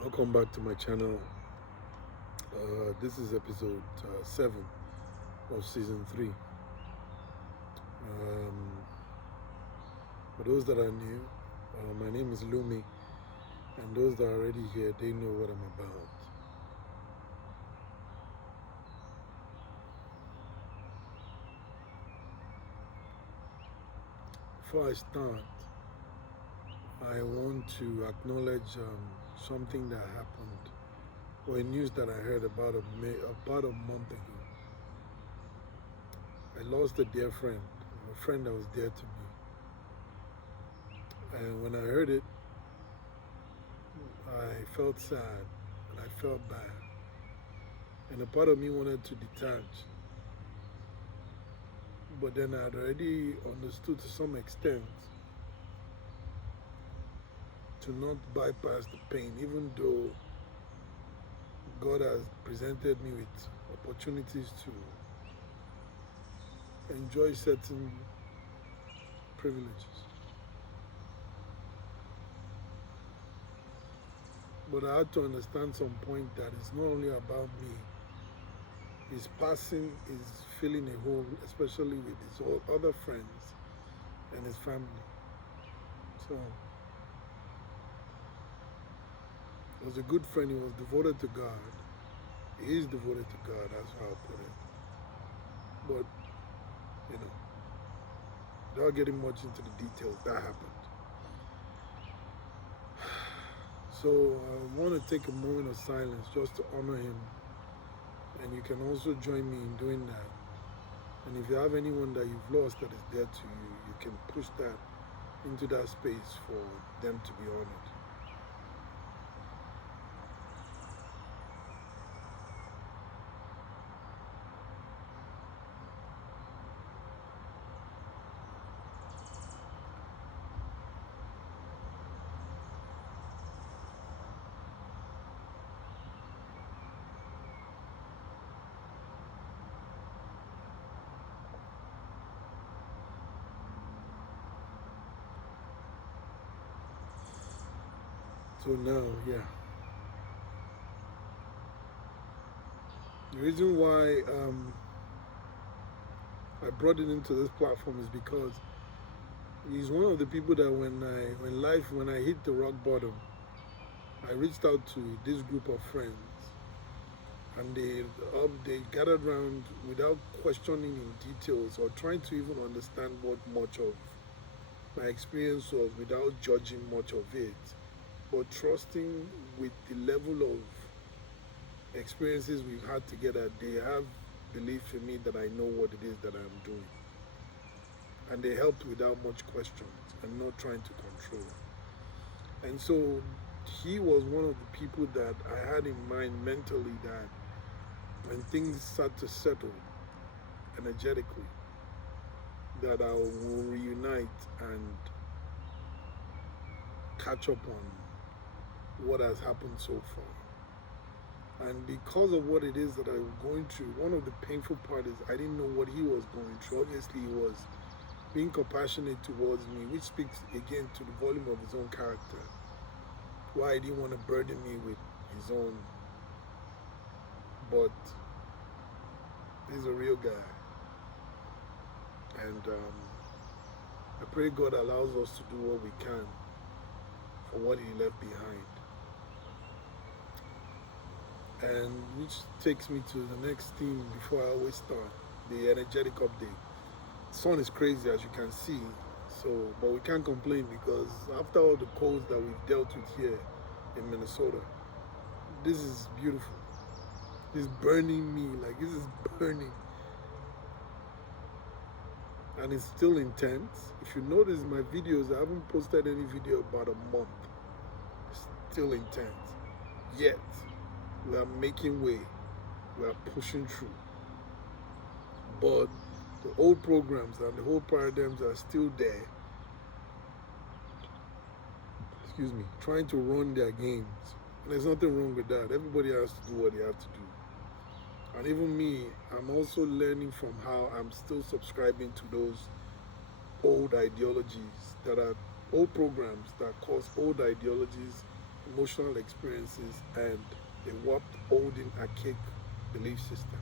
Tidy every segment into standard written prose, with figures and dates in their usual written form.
Welcome back to my channel. This is episode 7 of season 3. For those that are new, my name is Lumi, and those that are already here, they know what I'm about. Before I start, I want to acknowledge something that happened, or a news that I heard about a month ago. I lost a dear friend, a friend that was dear to me. And when I heard it, I felt sad and I felt bad. And a part of me wanted to detach. But then I'd already understood to some extent to not bypass the pain, even though God has presented me with opportunities to enjoy certain privileges. But I had to understand some point that it's not only about me. His passing is filling a hole, especially with his other friends and his family. So he was a good friend. He was devoted to God. He is devoted to God, that's how I'll put it. But, without getting much into the details, that happened. So I want to take a moment of silence just to honor him. And you can also join me in doing that. And if you have anyone that you've lost that is dear to you, you can push that into that space for them to be honored. So now, the reason why I brought it into this platform is because he's one of the people that when I hit the rock bottom, I reached out to this group of friends, and they gathered around without questioning in details or trying to even understand what much of my experience was, without judging much of it, but trusting with the level of experiences we've had together. They have belief in me that I know what it is that I'm doing, and they helped without much questions and not trying to control. And so he was one of the people that I had in mind mentally, that when things start to settle energetically, that I will reunite and catch up on what has happened so far. And because of what it is that I was going through, one of the painful part is I didn't know what he was going through. Obviously, he was being compassionate towards me, which speaks again to the volume of his own character. Why he didn't want to burden me with his own. But he's a real guy. And I pray God allows us to do what we can for what he left behind. And which takes me to the next theme before I always start, the energetic update. The sun is crazy, as you can see, but we can't complain, because after all the colds that we've dealt with here in Minnesota, this is beautiful. It's burning me, like this is burning. And it's still intense. If you notice my videos, I haven't posted any video about a month. It's still intense. Yet, we are making way. We are pushing through. But the old programs and the whole paradigms are still there. Excuse me, trying to run their games. And there's nothing wrong with that. Everybody has to do what they have to do. And even me, I'm also learning from how I'm still subscribing to those old ideologies that are old programs that cause old ideologies, emotional experiences, and a warped, olden, archaic belief system.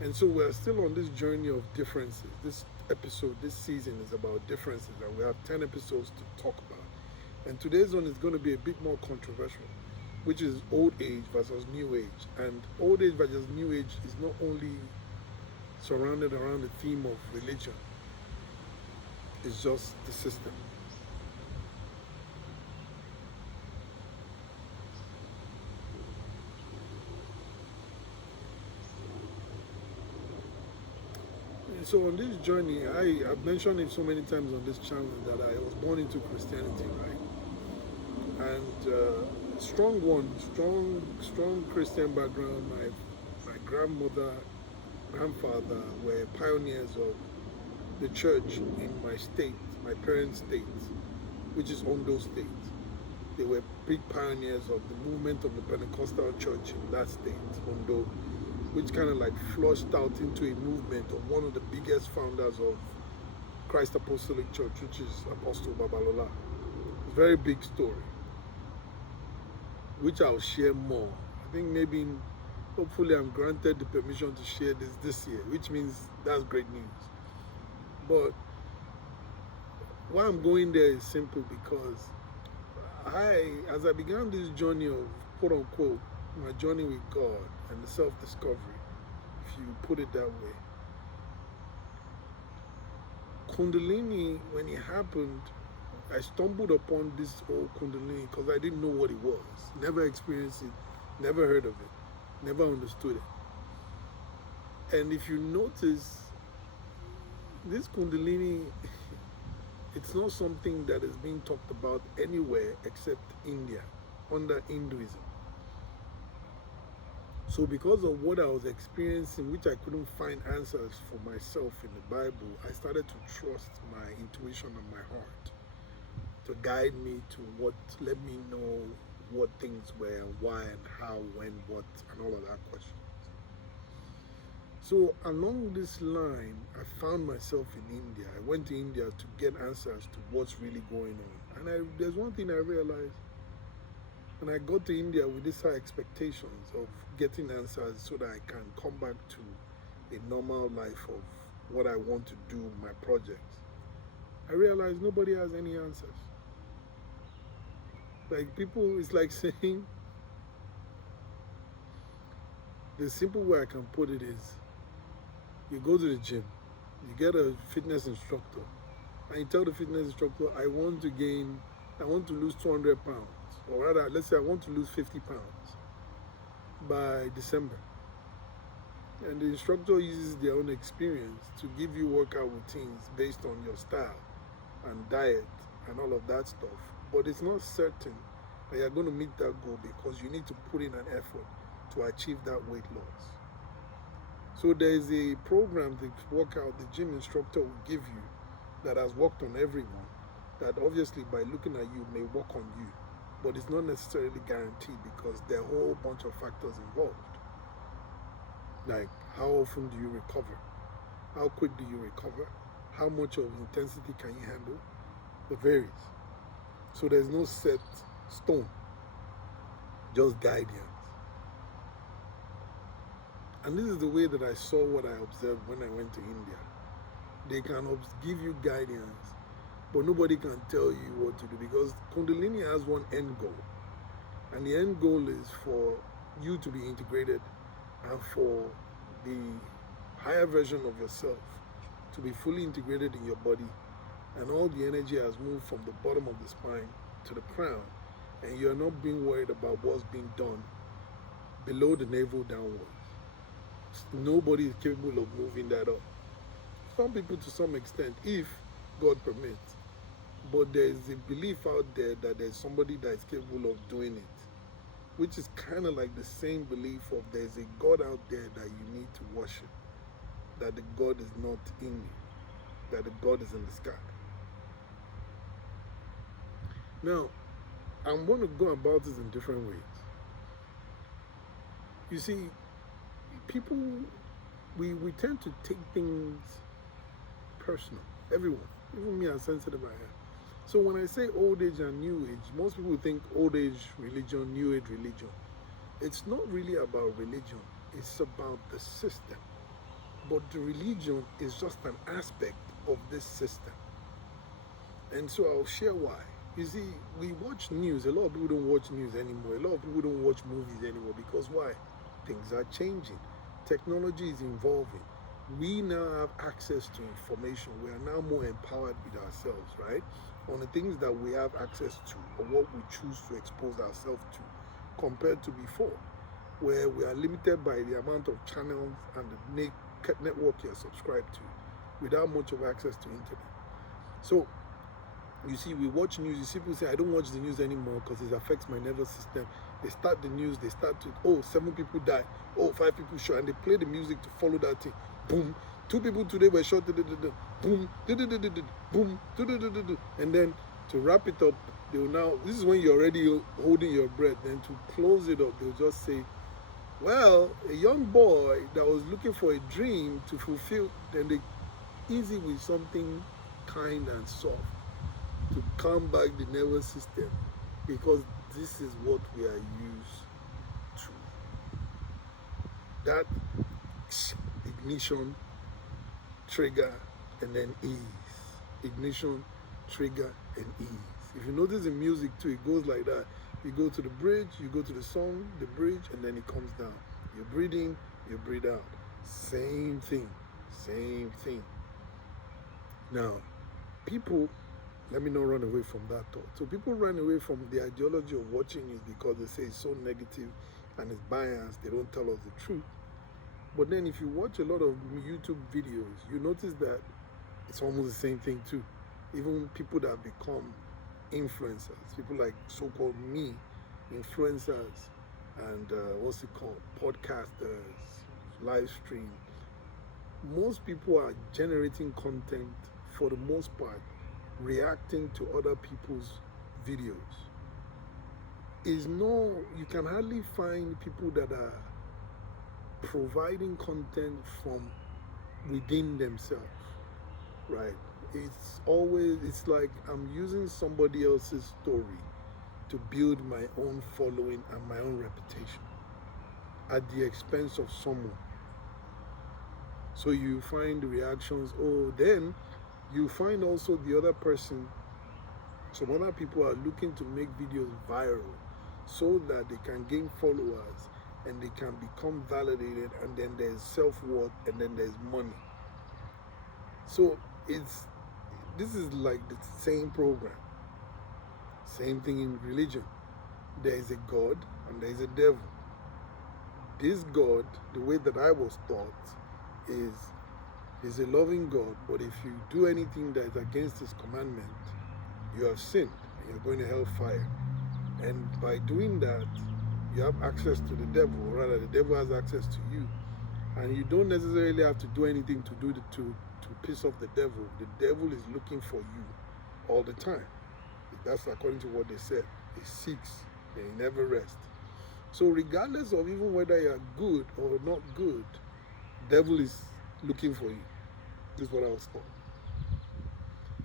And so we're still on this journey of differences. This episode, this season is about differences, and we have 10 episodes to talk about. And today's one is going to be a bit more controversial, which is old age versus new age. And old age versus new age is not only surrounded around the theme of religion, it's just the system. And so on this journey, I've mentioned it so many times on this channel that I was born into Christianity, right? And strong one, strong Christian background. My grandmother, grandfather were pioneers of the church in my state, my parents' state, which is Ondo State. They were big pioneers of the movement of the Pentecostal church in that state, Ondo, which kind of like flushed out into a movement of one of the biggest founders of Christ Apostolic Church, which is Apostle Babalola. It's a very big story, which I'll share more. I think maybe, hopefully I'm granted the permission to share this year, which means that's great news. But why I'm going there is simple because as I began this journey of quote unquote, my journey with God and the self-discovery, if you put it that way, Kundalini, when it happened, I stumbled upon this whole Kundalini because I didn't know what it was, never experienced it, never heard of it, never understood it. And if you notice, this Kundalini, it's not something that is being talked about anywhere except India, under Hinduism. So because of what I was experiencing, which I couldn't find answers for myself in the Bible, I started to trust my intuition and my heart to guide me to let me know what things were, and why, and how, when, what, and all of that questions. So along this line, I found myself in India. I went to India to get answers to what's really going on. And there's one thing I realized. When I got to India with these high expectations of getting answers so that I can come back to a normal life of what I want to do, my projects, I realized nobody has any answers. Like people, it's like saying, the simple way I can put it is, you go to the gym, you get a fitness instructor, and you tell the fitness instructor, I want to lose 200 pounds. Or rather, let's say I want to lose 50 pounds by December. And the instructor uses their own experience to give you workout routines based on your style and diet and all of that stuff. But it's not certain that you're going to meet that goal because you need to put in an effort to achieve that weight loss. So there's a program, the workout the gym instructor will give you that has worked on everyone, that obviously by looking at you may work on you. But it's not necessarily guaranteed because there are a whole bunch of factors involved. Like, how often do you recover? How quick do you recover? How much of intensity can you handle? It varies. So there's no set stone, just guidance. And this is the way that I saw what I observed when I went to India. They can give you guidance, but nobody can tell you what to do because Kundalini has one end goal. And the end goal is for you to be integrated and for the higher version of yourself to be fully integrated in your body, and all the energy has moved from the bottom of the spine to the crown, and you're not being worried about what's being done below the navel downwards. Nobody is capable of moving that up. Some people to some extent, if God permits. But there's a belief out there that there's somebody that is capable of doing it, which is kind of like the same belief of there's a God out there that you need to worship, that the God is not in you, that the God is in the sky. Now, I'm going to go about this in different ways. You see, people, we tend to take things personal. Everyone, even me, as sensitive I am. So when I say old age and new age, most people think old age religion, new age religion. It's not really about religion, it's about the system. But the religion is just an aspect of this system. And so I'll share why. You see, we watch news. A lot of people don't watch news anymore. A lot of people don't watch movies anymore because why? Things are changing. Technology is evolving. We now have access to information. We are now more empowered with ourselves, right? On the things that we have access to or what we choose to expose ourselves to compared to before, where we are limited by the amount of channels and the network you're subscribed to without much of access to internet. So you see, we watch news. You see people say, I don't watch the news anymore because it affects my nervous system. They start the news, they start to, 7 people died, 5 people shot, and they play the music to follow that thing. Boom, 2 people today were shot, boom, boom, and then to wrap it up, they will now, this is when you're already holding your breath, then to close it up, they'll just say, well, a young boy that was looking for a dream to fulfill, then they easy with something kind and soft to calm back the nervous system, because this is what we are used to. That ignition, trigger, and then ease. Ignition, trigger, and ease. If you notice in music too, it goes like that. You go to the bridge, you go to the song, the bridge, and then it comes down. You breathe in, you breathe out. Same thing, same thing. Now, people, let me not run away from that thought. So people run away from the ideology of watching news because they say it's so negative and it's biased, they don't tell us the truth. But then if you watch a lot of YouTube videos, you notice that it's almost the same thing too. Even people that have become influencers, people like so-called me, influencers, and what's it called, podcasters, live stream. Most people are generating content for the most part, reacting to other people's videos. You can hardly find people that are providing content from within themselves, right? It's like I'm using somebody else's story to build my own following and my own reputation at the expense of someone. So you find the reactions, then you find also the other person, some other people are looking to make videos viral so that they can gain followers and they can become validated, and then there's self-worth, and then there's money. So this is like the same program. Same thing in religion. There is a God and there is a devil. This God, the way that I was taught, is a loving God, but if you do anything that is against his commandment, you have sinned and you're going to hellfire. And by doing that, you have access to the devil, or rather the devil has access to you. And you don't necessarily have to do anything to piss off the devil. The devil is looking for you all the time. That's according to what they said. He seeks and he never rests. So regardless of even whether you are good or not good, devil is looking for you. This is what I was taught.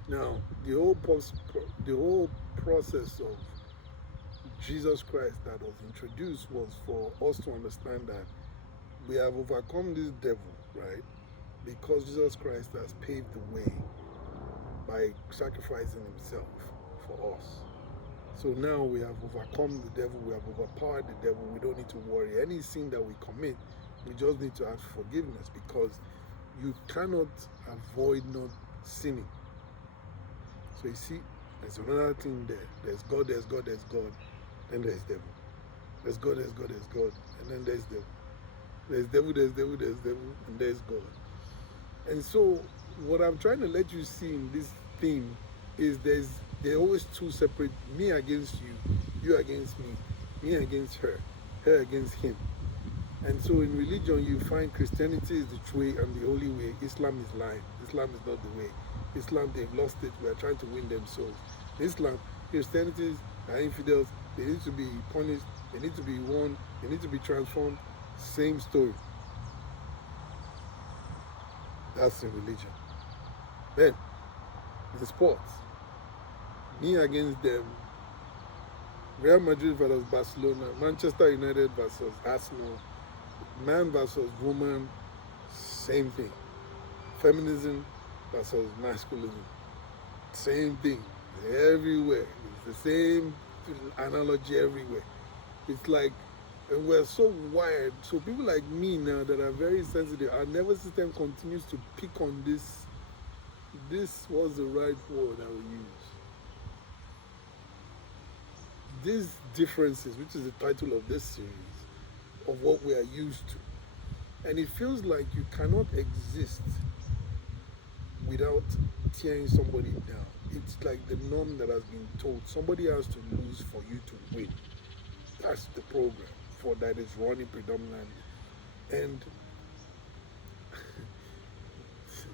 Now, the whole process of Jesus Christ that was introduced was for us to understand that we have overcome this devil, right? Because Jesus Christ has paved the way by sacrificing himself for us. So now we have overcome the devil, we have overpowered the devil, we don't need to worry. Any sin that we commit, we just need to ask forgiveness, because you cannot avoid not sinning. So you see, there's another thing there. There's God, there's God, there's God, then there's devil. There's God, there's God, there's God, and then there's devil. There's devil, there's devil, there's devil, and there's God. And so what I'm trying to let you see in this thing is there are always two separate, me against you, you against me against her against him. And so in religion, you find Christianity is the true way and the only way. Islam is lying. Islam is not the way. Islam, they've lost it. We are trying to win them souls. Islam, Christianity are infidels. They need to be punished. They need to be warned. They need to be transformed. Same story. That's in religion. Then, in sports, Me against them. Real Madrid versus Barcelona, Manchester United versus Arsenal, man versus woman, same thing. Feminism versus masculinism, same thing. Everywhere. It's the same analogy everywhere. It's like, and we're so wired. So people like me now that are very sensitive, our nervous system continues to pick on this. This was the right word I would use. These differences, which is the title of this series, of what we are used to. And it feels like you cannot exist without tearing somebody down. It's like the norm that has been told. Somebody has to lose for you to win. That's the program for that is running predominantly. And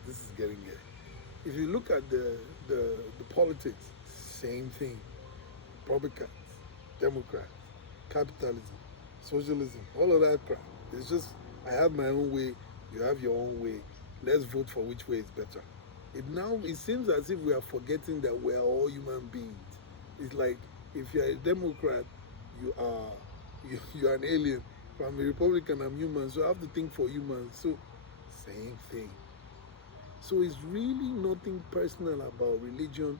this is getting gay. If you look at the politics, same thing. Republicans, Democrats, capitalism, socialism, all of that crap. It's just I have my own way, you have your own way. Let's vote for which way is better. It seems as if we are forgetting that we are all human beings. It's like if you are a Democrat, you are you are an alien. If I'm a Republican, I'm human, so I have to think for humans. So same thing. So it's really nothing personal about religion.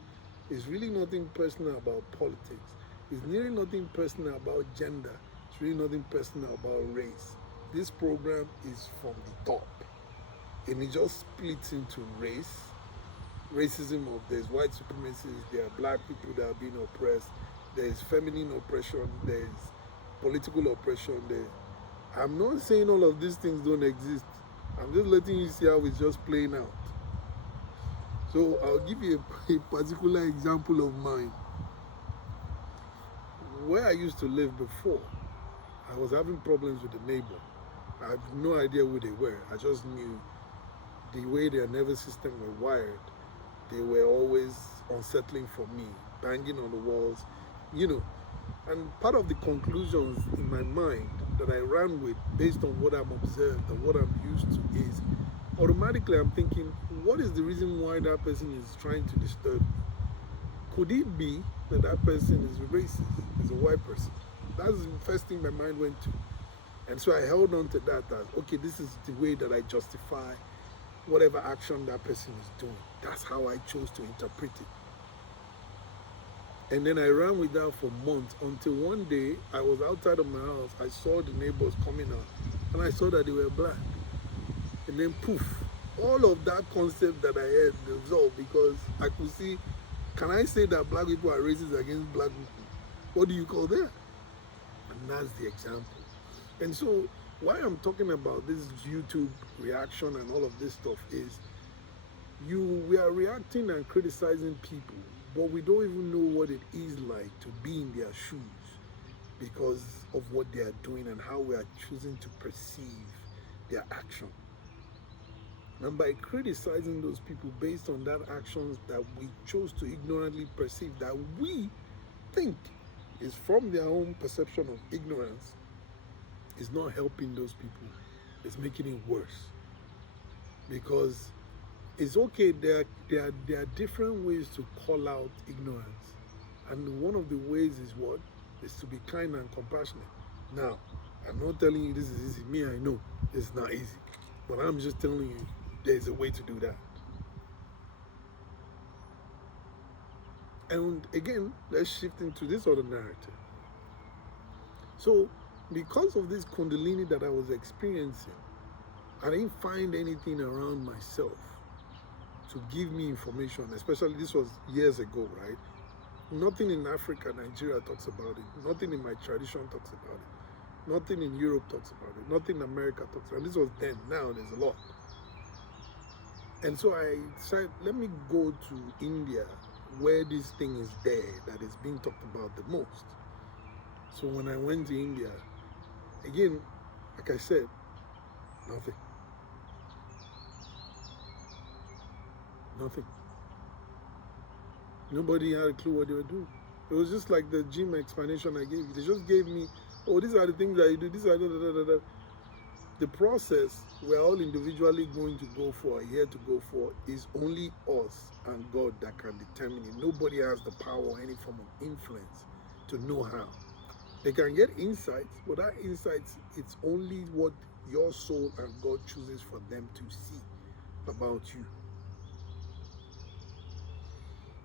It's really nothing personal about politics. It's really nothing personal about gender. It's really nothing personal about race. This program is from the top. And it just splits into racism of there's white supremacists, there are black people that are being oppressed, there's feminine oppression, there's political oppression there. I'm not saying all of these things don't exist. I'm just letting you see how it's just playing out. So I'll give you a particular example of mine. Where I used to live before, I was having problems with the neighbor. I had no idea who they were. I just knew the way their nervous system were wired. They were always unsettling for me, banging on the walls, you know. And part of the conclusions in my mind that I ran with based on what I'm observed and what I'm used to is automatically I'm thinking, what is the reason why that person is trying to disturb me? Could it be that that person is racist, is a white person? That's the first thing my mind went to. And so I held on to that as, okay, this is the way that I justify whatever action that person is doing. That's how I chose to interpret it. And then I ran with that for months until one day I was outside of my house. I saw the neighbors coming out and I saw that they were black. And then poof, all of that concept that I had dissolved because I could see, can I say that black people are racist against black people? What do you call that? And that's the example. And so why I'm talking about this YouTube reaction and all of this stuff is we are reacting and criticizing people, but we don't even know what it is like to be in their shoes because of what they are doing and how we are choosing to perceive their action. And by criticizing those people based on that actions that we chose to ignorantly perceive, that we think is from their own perception of ignorance, is not helping those people. It's making it worse. Because it's okay, there are different ways to call out ignorance. And one of the ways is what? Is to be kind and compassionate. Now, I'm not telling you this is easy. Me, I know it's not easy. But I'm just telling you, there's a way to do that. And again, let's shift into this other narrative. So, because of this Kundalini that I was experiencing, I didn't find anything around myself to give me information, especially this was years ago, right? Nothing in Africa, Nigeria talks about it. Nothing in my tradition talks about it. Nothing in Europe talks about it. Nothing in America talks about it. And this was then. Now there's a lot. And so I decided, let me go to India, where this thing is there, that is being talked about the most. So when I went to India, again, like I said, nothing. Nothing. Nobody had a clue what they were doing. It was just like the gym explanation I gave you. They just gave me, oh, these are the things that you do, these are da da da da da. the process we're all individually going to go for, here to go for, is only us and God that can determine it. Nobody has the power or any form of influence to know how. They can get insights, but that insights, it's only what your soul and God chooses for them to see about you.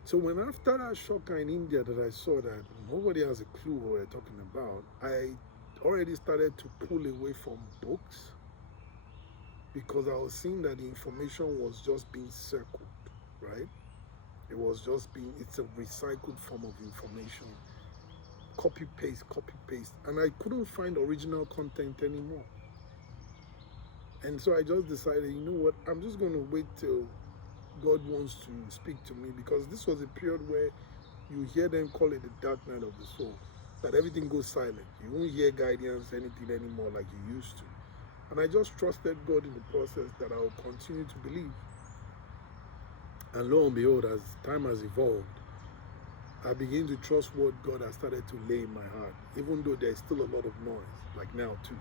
So when after that shocker in India that I saw that nobody has a clue what we're talking about, I already started to pull away from books, because I was seeing that the information was just being circled, right? It was just being, it's a recycled form of information. Copy paste, and I couldn't find original content anymore. And so I just decided, you know what, I'm just going to wait till God wants to speak to me, because this was a period where you hear them call it the dark night of the soul, that everything goes silent. You won't hear guidance, anything anymore like you used to. And I just trusted God in the process that I will continue to believe. And lo and behold, as time has evolved, I begin to trust what God has started to lay in my heart, even though there's still a lot of noise, like now too.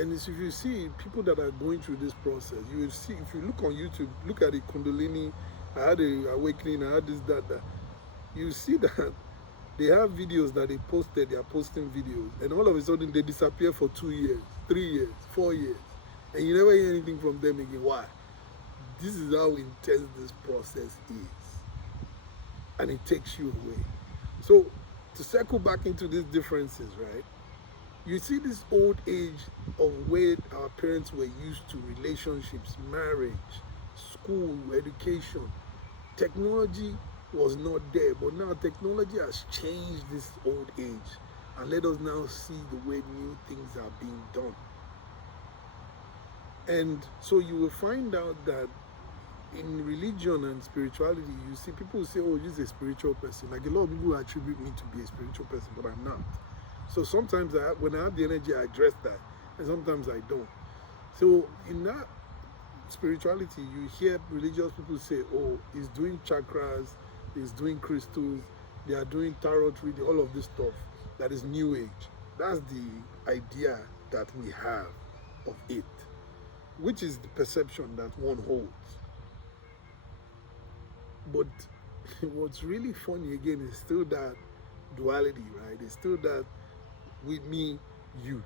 And if you see people that are going through this process, you will see, if you look on YouTube, look at the Kundalini, I had a awakening, I had this, that. You see that they have videos that they posted, they are posting videos, and all of a sudden they disappear for 2 years, 3 years, 4 years, and you never hear anything from them again. Why? This is how intense this process is, and it takes you away. So to circle back into these differences, right? You see this old age of where our parents were used to relationships, marriage, school, education. Technology was not there, but now technology has changed this old age, and let us now see the way new things are being done. And so you will find out that in religion and spirituality, you see people say, oh, this is a spiritual person. Like a lot of people attribute me to be a spiritual person, but I'm not. So sometimes when I have the energy, I address that, and sometimes I don't. So in that spirituality, you hear religious people say, oh, he's doing chakras, he's doing crystals, they are doing tarot reading, all of this stuff. That is new age. That's the idea that we have of it, which is the perception that one holds. But what's really funny again is still that duality, right? It's still that with me, you.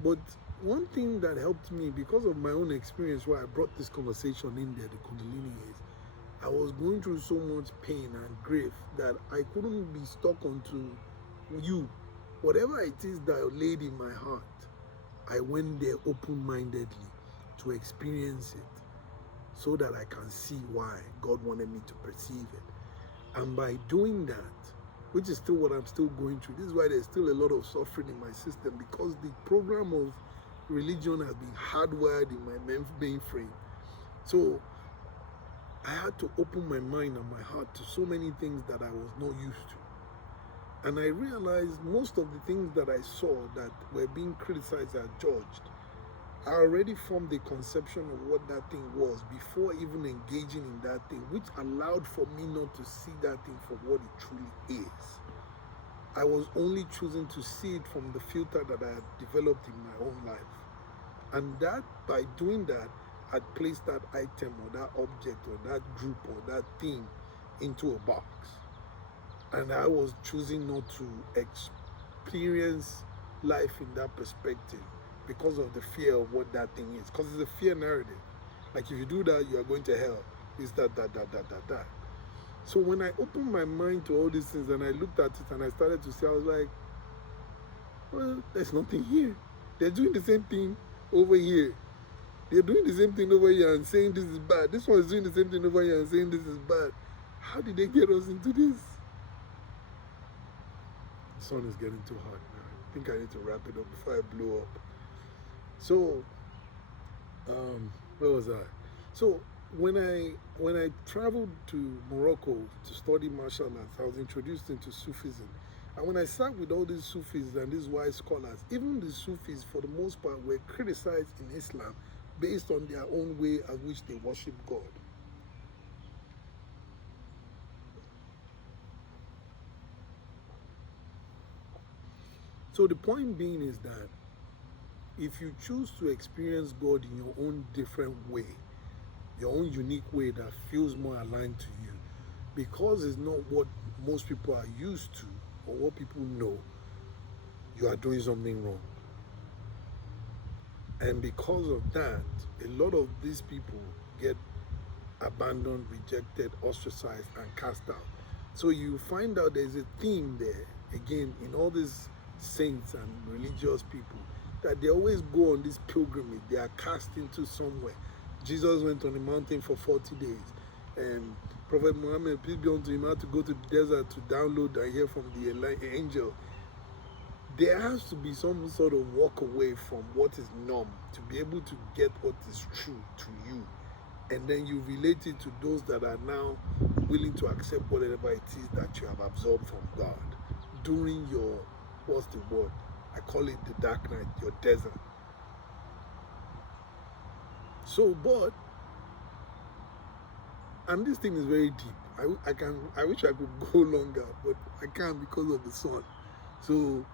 But one thing that helped me, because of my own experience where I brought this conversation in there, the Kundalini, is I was going through so much pain and grief that I couldn't be stuck onto you. Whatever it is that laid in my heart, I went there open-mindedly to experience it, so that I can see why God wanted me to perceive it. And by doing that, which is still what I'm still going through, this is why there's still a lot of suffering in my system, because the program of religion has been hardwired in my mainframe. So I had to open my mind and my heart to so many things that I was not used to. And I realized most of the things that I saw that were being criticized and judged, I already formed a conception of what that thing was before even engaging in that thing, which allowed for me not to see that thing for what it truly is. I was only choosing to see it from the filter that I had developed in my own life. And that, by doing that, I'd placed that item or that object or that group or that thing into a box. And I was choosing not to experience life in that perspective, because of the fear of what that thing is. Because it's a fear narrative. Like, if you do that, you are going to hell. It's that. So when I opened my mind to all these things and I looked at it and I started to see, I was like, well, there's nothing here. They're doing the same thing over here. They're doing the same thing over here and saying this is bad. This one is doing the same thing over here and saying this is bad. How did they get us into this? The sun is getting too hot now. I think I need to wrap it up before I blow up. So, where was I? So when I traveled to Morocco to study martial arts, I was introduced into Sufism. And when I sat with all these Sufis and these wise scholars, even the Sufis, for the most part, were criticized in Islam based on their own way at which they worship God. So the point being is that if you choose to experience God in your own different way, your own unique way that feels more aligned to you, because it's not what most people are used to or what people know, you are doing something wrong. And because of that, a lot of these people get abandoned, rejected, ostracized, and cast out. So you find out there's a theme there, again, in all these saints and religious people, that they always go on this pilgrimage. They are cast into somewhere. Jesus went on the mountain for 40 days. And Prophet Muhammad, peace be unto him, had to go to the desert to download and hear from the angel. There has to be some sort of walk away from what is norm to be able to get what is true to you. And then you relate it to those that are now willing to accept whatever it is that you have absorbed from God during your, what's the word? I call it the dark night, your desert. So, but, and this thing is very deep. I wish I could go longer, but I can't because of the sun. So,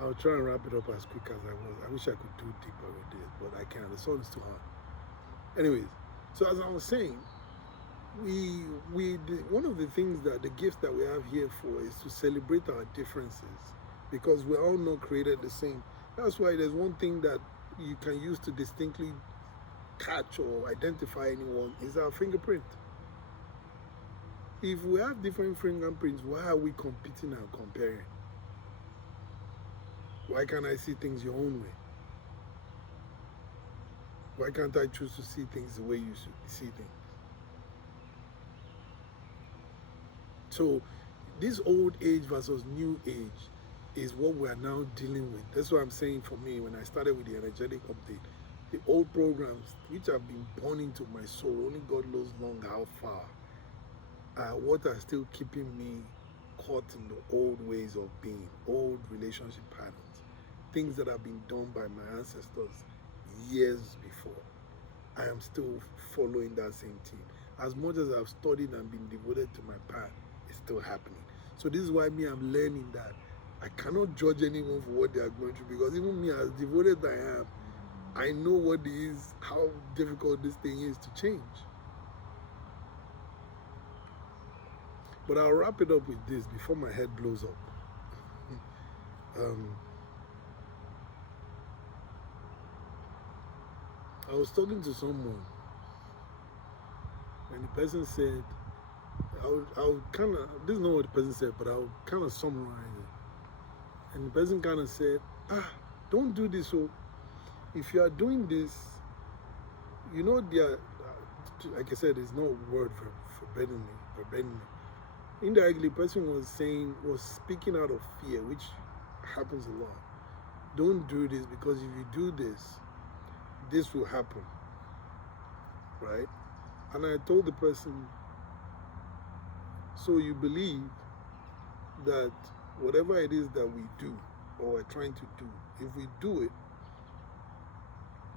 I'll try and wrap it up as quick as I was. I wish I could do deeper with this, but I can't. The sun is too hot. Anyways, so as I was saying, one of the things that the gift that we have here for is to celebrate our differences, because we're all not created the same. That's why there's one thing that you can use to distinctly catch or identify anyone is our fingerprint. If we have different fingerprints, why are we competing and comparing? Why can't I see things your own way? Why can't I choose to see things the way you see things? So this old age versus new age is what we are now dealing with. That's what I'm saying for me when I started with the energetic update. The old programs, which have been born into my soul, only God knows long how far, are what are still keeping me caught in the old ways of being, old relationship patterns, things that have been done by my ancestors years before. I am still following that same team. As much as I've studied and been devoted to my path, it's still happening. So this is why I'm learning that I cannot judge anyone for what they are going through, because even me, as devoted as I am, I know what it is, how difficult this thing is to change. But I'll wrap it up with this before my head blows up. I was talking to someone, and the person said, I'll kind of, this is not what the person said, but I'll kind of summarize it. And the person kind of said, don't do this. So if you are doing this, you know, like I said, there's no word for forbidding me. Indirectly, the person was speaking out of fear, which happens a lot. Don't do this, because if you do this, this will happen, right? And I told the person, so you believe that whatever it is that we do or are trying to do, if we do it,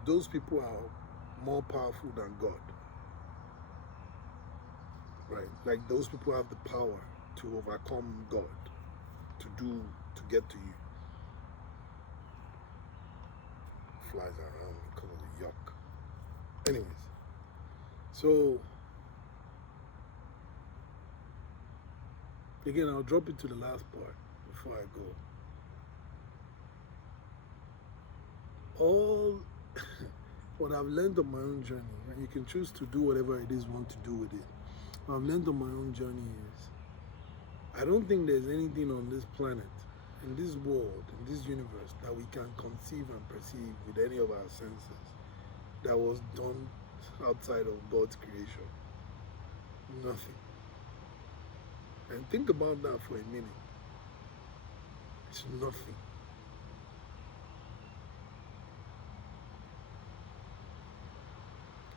those people are more powerful than God, right? Like those people have the power to overcome God, to get to you. Flies around because of the yuck. Anyways, so again, I'll drop it to the last part before I go. All what I've learned on my own journey, and you can choose to do whatever it is you want to do with it. What I've learned on my own journey is, I don't think there's anything on this planet, in this world, in this universe, that we can conceive and perceive with any of our senses that was done outside of God's creation. Nothing. And think about that for a minute. It's nothing.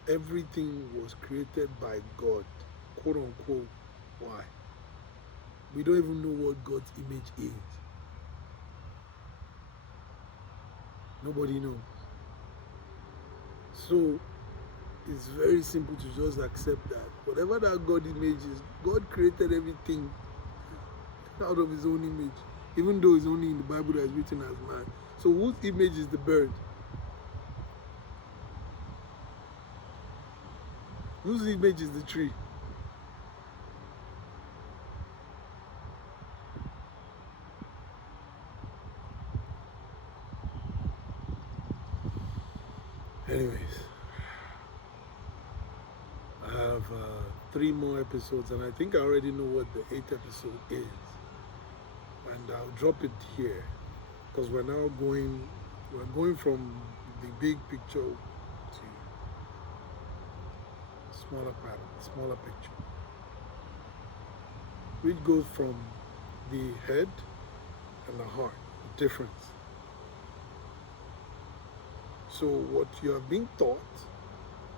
Everything was created by God, quote unquote. Why? We don't even know what God's image is. Nobody knows. So it's very simple to just accept that whatever that God image is, God created everything out of his own image. even though it's only in the Bible that is written as man. So whose image is the bird? Whose image is the tree? Anyways, I have 3 more episodes, and I think I already know what the 8th episode is. And I'll drop it here because we're going from the big picture to smaller picture, which goes from the head and the heart, the difference. So what you are being taught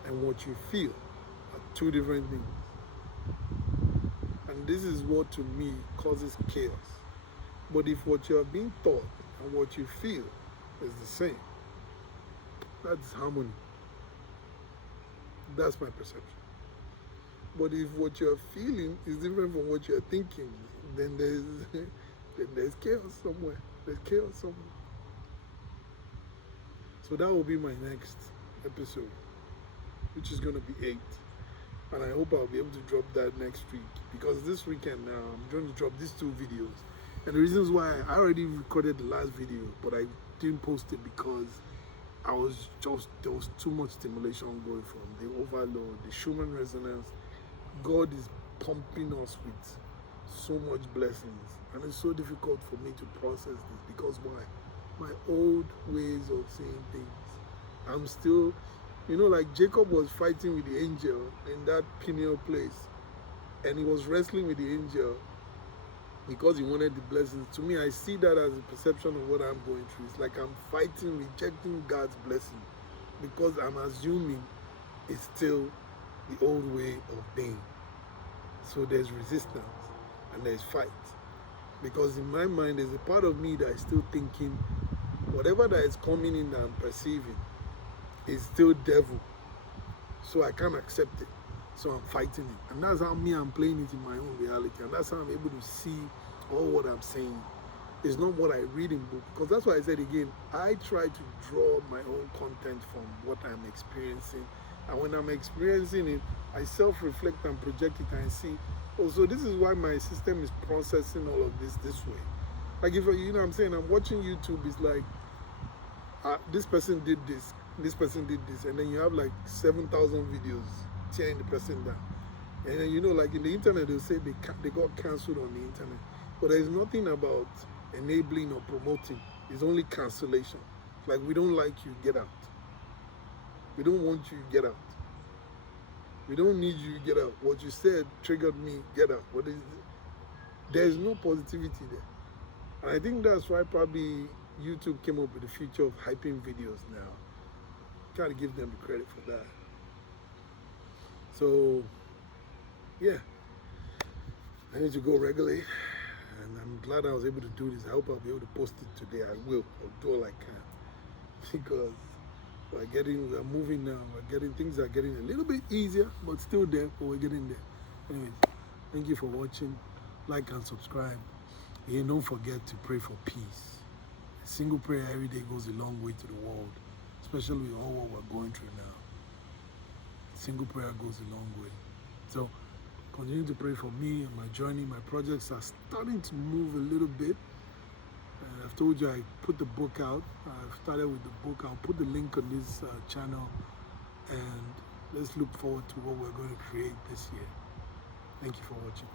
and what you feel are 2 different things. And this is what to me causes chaos. But if what you are being taught and what you feel is the same, that's harmony. That's my perception. But if what you're feeling is different from what you're thinking, then there's chaos somewhere. There's chaos somewhere. So that will be my next episode, which is going to be 8. And I hope I'll be able to drop that next week, because this weekend now I'm going to drop these 2 videos. And the reasons why, I already recorded the last video, but I didn't post it because there was too much stimulation going from the overload, the Schumann resonance. God is pumping us with so much blessings, and it's so difficult for me to process this, because why? My old ways of seeing things. I'm still, like Jacob was fighting with the angel in that Peniel place, and he was wrestling with the angel because he wanted the blessings. To me, I see that as a perception of what I'm going through. It's like I'm fighting, rejecting God's blessing, because I'm assuming it's still the old way of being. So there's resistance and there's fight. Because in my mind, there's a part of me that is still thinking, whatever that is coming in that I'm perceiving is still devil. So I can't accept it. So I'm fighting it. And that's how I'm playing it in my own reality. And that's how I'm able to see all what I'm saying. It's not what I read in books. Because that's why I said again, I try to draw my own content from what I'm experiencing. And when I'm experiencing it, I self-reflect and project it and see, oh, so this is why my system is processing all of this way. Like, if you know what I'm saying, I'm watching YouTube, it's like, this person did this person did this, and then you have like 7,000 videos tearing the person down. And then, like in the internet, they'll say they got cancelled on the internet. But there's nothing about enabling or promoting. It's only cancellation. Like, we don't like you, get out. We don't want you, get out. We don't need you, get out. What you said triggered me, get out. What is it? There's no positivity there. And I think that's why probably YouTube came up with the feature of hyping videos now. Gotta give them the credit for that. So, yeah. I need to go regularly. And I'm glad I was able to do this. I hope I'll be able to post it today. I will. I'll do all I can. Because we're moving now. Things are getting a little bit easier, but still there, but we're getting there. Anyways, thank you for watching. Like and subscribe. And don't forget to pray for peace. A single prayer every day goes a long way to the world, especially with all what we're going through now. A single prayer goes a long way. So continue to pray for me and my journey. My projects are starting to move a little bit. I've told you I put the book out. I've started with the book. I'll put the link on this channel, and let's look forward to what we're going to create this year. Thank you for watching.